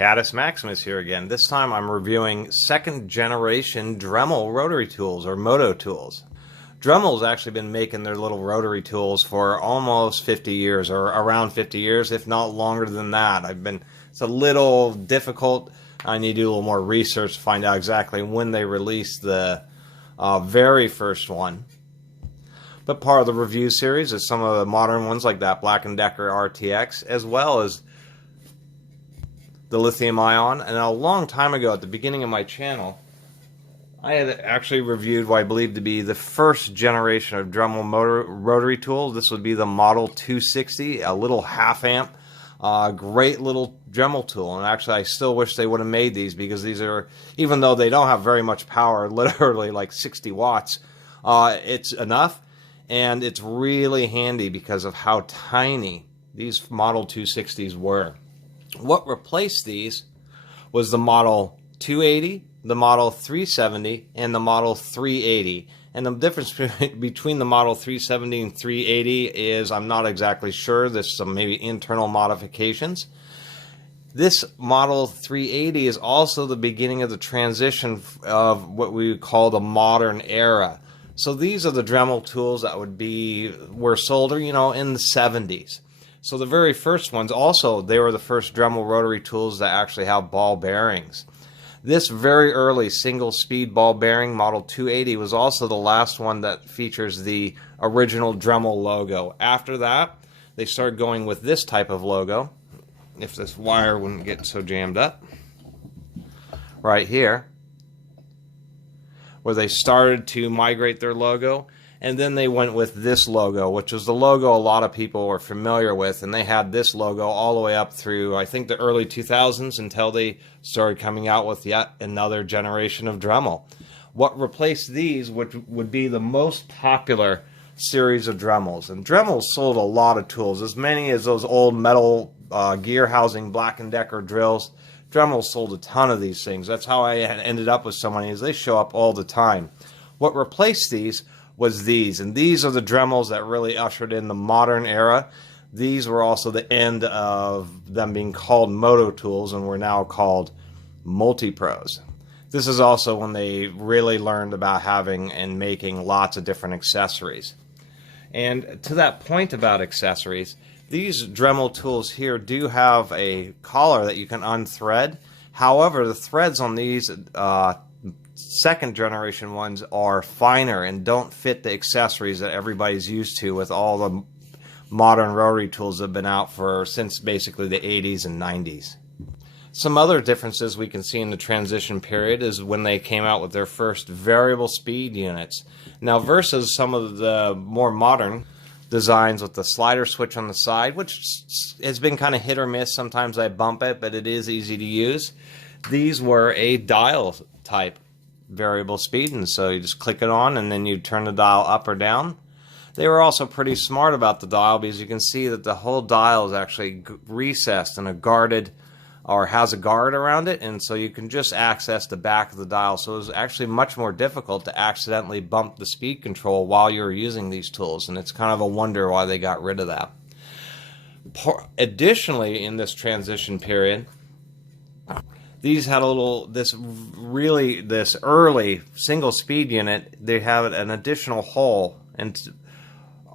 Caddis Maximus here again. This time I'm reviewing second generation Dremel rotary tools, or Moto-Tools. Dremel's actually been making their little rotary tools for almost 50 years, or around 50 years, if not longer than that. It's a little difficult. I need to do a little more research to find out exactly when they released the very first one. But part of the review series is some of the modern ones like that Black & Decker RTX, as well as the lithium ion. And a long time ago, at the beginning of my channel, I had actually reviewed what I believe to be the first generation of Dremel rotary tools. This would be the Model 260, a little half amp, great little Dremel tool. And actually, I still wish they would have made these, because these are, even though they don't have very much power, literally like 60 watts, it's enough. And it's really handy because of how tiny these Model 260s were. What replaced these was the Model 280, the Model 370, and the Model 380. And the difference between the Model 370 and 380 is, I'm not exactly sure. There's some maybe internal modifications. This Model 380 is also the beginning of the transition of what we would call the modern era. So these are the Dremel tools that were sold, in the 70s. So the very first ones, also, they were the first Dremel rotary tools that actually have ball bearings. This very early single-speed ball bearing, Model 280, was also the last one that features the original Dremel logo. After that, they started going with this type of logo, if this wire wouldn't get so jammed up, right here, where they started to migrate their logo. And then they went with this logo, which was the logo a lot of people were familiar with, and they had this logo all the way up through, I think, the early 2000s, until they started coming out with yet another generation of Dremel. What replaced these would be the most popular series of Dremels. And Dremel sold a lot of tools, as many as those old metal gear housing Black & Decker drills. Dremel sold a ton of these things. That's how I ended up with so many, as they show up all the time. What replaced these was these, and these are the Dremels that really ushered in the modern era. These were also the end of them being called Moto-Tools, and were now called Multi-Pros. This is also when they really learned about having and making lots of different accessories. And to that point about accessories, these Dremel tools here do have a collar that you can unthread. However, the threads on these second generation ones are finer and don't fit the accessories that everybody's used to with all the modern rotary tools that have been out since basically the 80s and 90s. Some other differences we can see in the transition period is when they came out with their first variable speed units. Now, versus some of the more modern designs with the slider switch on the side, which has been kind of hit or miss. Sometimes I bump it, but it is easy to use. These were a dial type variable speed, and so you just click it on and then you turn the dial up or down. They were also pretty smart about the dial, because you can see that the whole dial is actually recessed in a guarded, or has a guard around it, and so you can just access the back of the dial. So it was actually much more difficult to accidentally bump the speed control while you're using these tools, and it's kind of a wonder why they got rid of that. Additionally, in this transition period, these had this early single speed unit. They have an additional hole,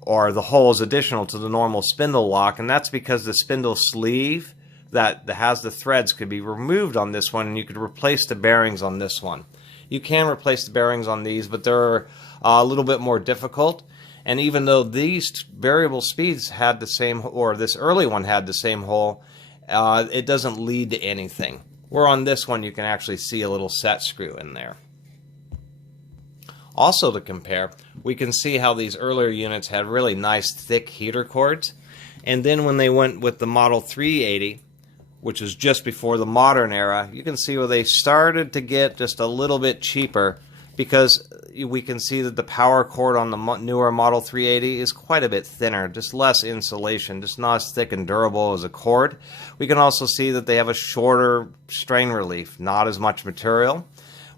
or the hole is additional to the normal spindle lock, and that's because the spindle sleeve that has the threads could be removed on this one, and you could replace the bearings on this one. You can replace the bearings on these, but they're a little bit more difficult. And even though these variable speeds had the same, or this early one had the same hole, it doesn't lead to anything. Where on this one you can actually see a little set screw in there. Also, to compare, we can see how these earlier units had really nice thick heater cords, and then when they went with the Model 380, which is just before the modern era, you can see where they started to get just a little bit cheaper, because we can see that the power cord on the newer Model 380 is quite a bit thinner, just less insulation, just not as thick and durable as a cord. We can also see that they have a shorter strain relief, not as much material,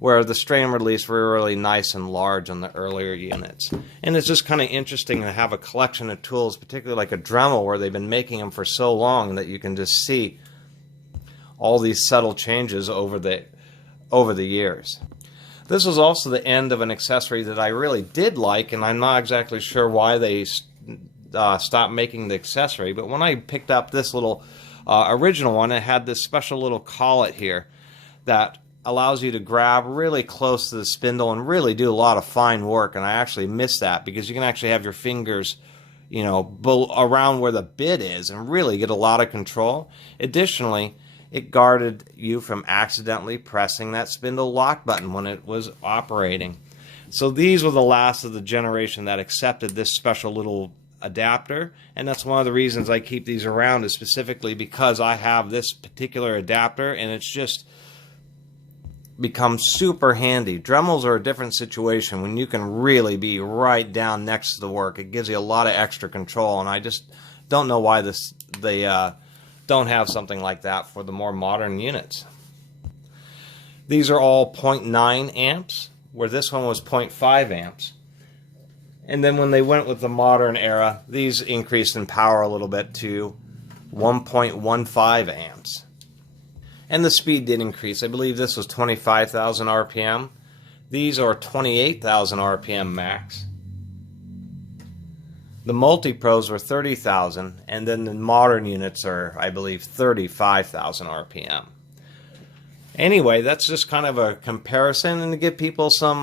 where the strain reliefs were really nice and large on the earlier units. And it's just kind of interesting to have a collection of tools, particularly like a Dremel, where they've been making them for so long, that you can just see all these subtle changes over the years. This was also the end of an accessory that I really did like, and I'm not exactly sure why they stopped making the accessory, but when I picked up this little original one, it had this special little collet here that allows you to grab really close to the spindle and really do a lot of fine work. And I actually miss that, because you can actually have your fingers, you know, around where the bit is and really get a lot of control. Additionally, it guarded you from accidentally pressing that spindle lock button when it was operating. So these were the last of the generation that accepted this special little adapter, and that's one of the reasons I keep these around, is specifically because I have this particular adapter, and it's just become super handy. Dremels are a different situation when you can really be right down next to the work. It gives you a lot of extra control, and I just don't know why they don't have something like that for the more modern units. These are all 0.9 amps, where this one was 0.5 amps. And then when they went with the modern era, these increased in power a little bit to 1.15 amps. And the speed did increase. I believe this was 25,000 RPM. These are 28,000 RPM max. The multi-pros were 30,000, and then the modern units are, I believe, 35,000 RPM. Anyway, that's just kind of a comparison, and to give people some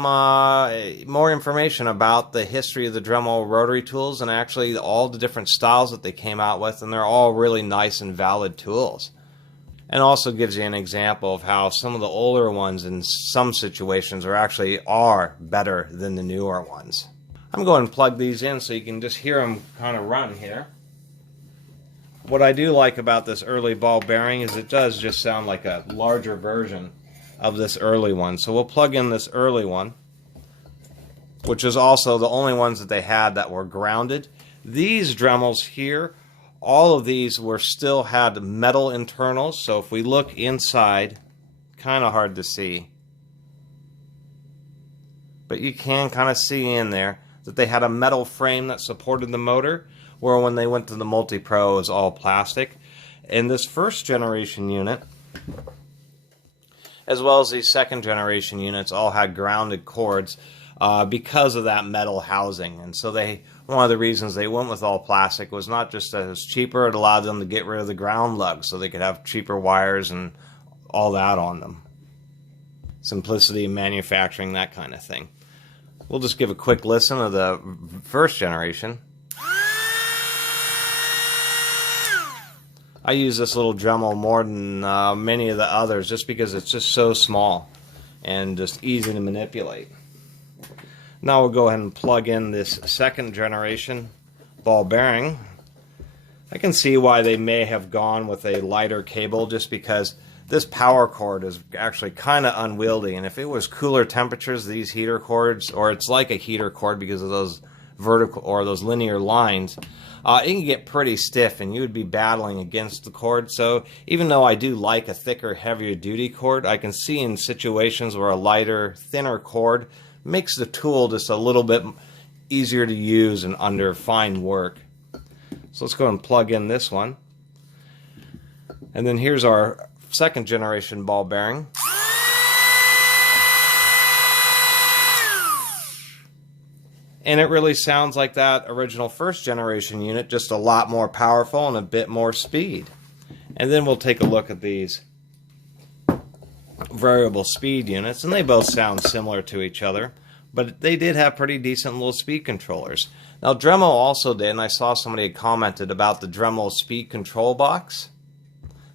more information about the history of the Dremel rotary tools and actually all the different styles that they came out with, and they're all really nice and valid tools. And also gives you an example of how some of the older ones in some situations are better than the newer ones. I'm going to plug these in so you can just hear them kind of run here. What I do like about this early ball bearing is it does just sound like a larger version of this early one. So we'll plug in this early one, which is also the only ones that they had that were grounded. These Dremels here, all of these still had metal internals, so if we look inside, kind of hard to see, but you can kind of see in there that they had a metal frame that supported the motor, where when they went to the Multi-Pro it was all plastic. And this first generation unit, as well as these second generation units, all had grounded cords because of that metal housing. And so one of the reasons they went with all plastic was not just that it was cheaper, it allowed them to get rid of the ground lugs so they could have cheaper wires and all that on them. Simplicity in manufacturing, that kind of thing. We'll just give a quick listen of the first generation. I use this little Dremel more than many of the others just because it's just so small and just easy to manipulate. Now we'll go ahead and plug in this second generation ball bearing. I can see why they may have gone with a lighter cable, just because this power cord is actually kind of unwieldy, and if it was cooler temperatures, these heater cords, or it's like a heater cord because of those vertical or those linear lines, it can get pretty stiff and you would be battling against the cord. So even though I do like a thicker, heavier duty cord, I can see in situations where a lighter, thinner cord makes the tool just a little bit easier to use and under fine work. So let's go and plug in this one. And then here's our second generation ball bearing. And it really sounds like that original first generation unit, just a lot more powerful and a bit more speed. And then we'll take a look at these variable speed units, and they both sound similar to each other, but they did have pretty decent little speed controllers. Now Dremel also did, and I saw somebody had commented about the Dremel speed control box.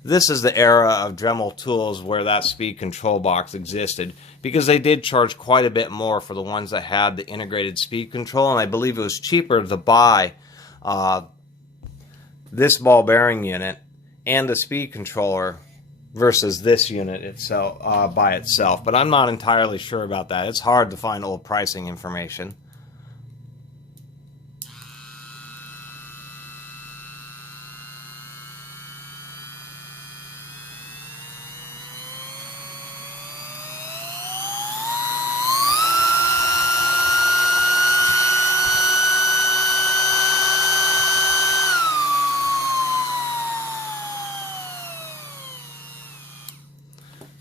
This is the era of Dremel tools where that speed control box existed, because they did charge quite a bit more for the ones that had the integrated speed control, and I believe it was cheaper to buy this ball bearing unit and the speed controller versus this unit itself by itself. But I'm not entirely sure about that. It's hard to find old pricing information.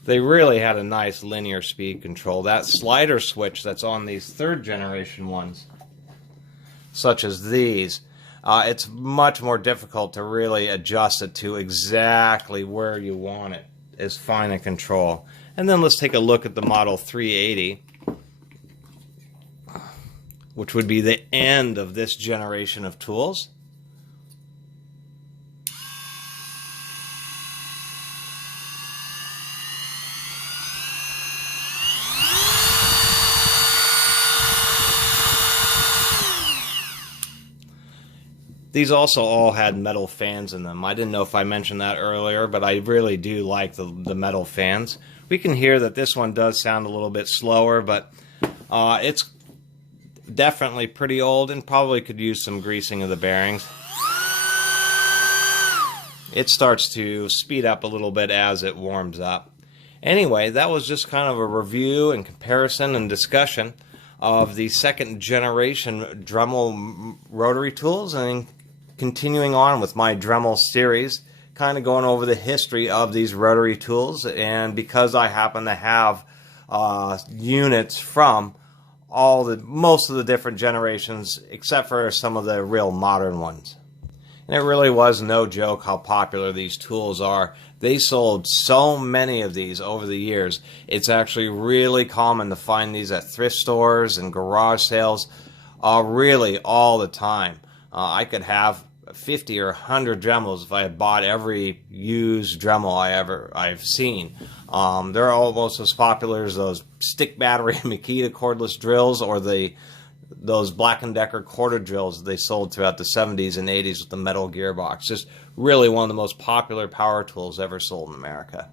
They really had a nice linear speed control. That slider switch that's on these third generation ones, such as these, it's much more difficult to really adjust it to exactly where you want it as fine a control. And then let's take a look at the Model 380, which would be the end of this generation of tools. These also all had metal fans in them. I didn't know if I mentioned that earlier, but I really do like the metal fans. We can hear that this one does sound a little bit slower, but it's definitely pretty old and probably could use some greasing of the bearings. It starts to speed up a little bit as it warms up. Anyway, that was just kind of a review and comparison and discussion of the second generation Dremel rotary tools, and continuing on with my Dremel series, kind of going over the history of these rotary tools. And because I happen to have units from most of the different generations, except for some of the real modern ones. And it really was no joke how popular these tools are. They sold so many of these over the years. It's actually really common to find these at thrift stores and garage sales, really all the time. I could have 50 or 100 Dremels if I had bought every used Dremel I've seen. They're almost as popular as those stick battery Makita cordless drills, or those Black & Decker quarter drills they sold throughout the 70s and 80s with the metal gearbox. Just really one of the most popular power tools ever sold in America.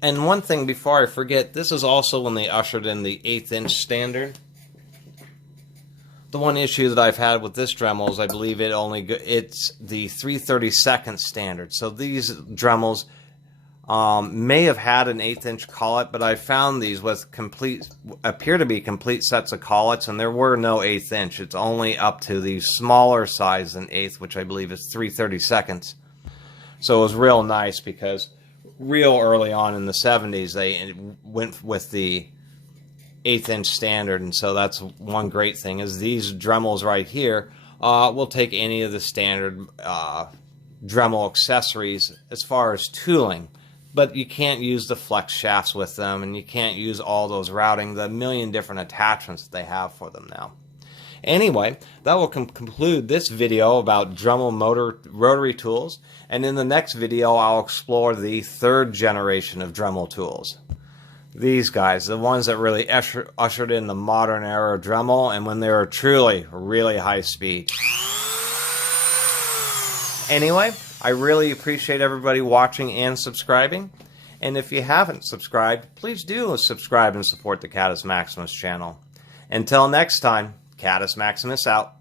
And one thing before I forget, this is also when they ushered in the 1/8" standard. The one issue that I've had with this Dremel is I believe it's the 3/32 standard. So these Dremels may have had an 1/8" collet, but I found these with appear to be complete sets of collets, and there were no 1/8". It's only up to the smaller size than 1/8", which I believe is 3/32. So it was real nice because real early on in the 70s they went with the 1/8" standard, and so that's one great thing is these Dremels right here will take any of the standard Dremel accessories as far as tooling. But you can't use the flex shafts with them, and you can't use all those routing, the million different attachments that they have for them now. Anyway, that will conclude this video about Dremel rotary tools, and in the next video I'll explore the third generation of Dremel tools. These guys, the ones that really ushered in the modern era of Dremel, and when they were truly really high speed. Anyway, I really appreciate everybody watching and subscribing. And if you haven't subscribed, please do subscribe and support the Catus Maximus channel. Until next time, Catus Maximus out.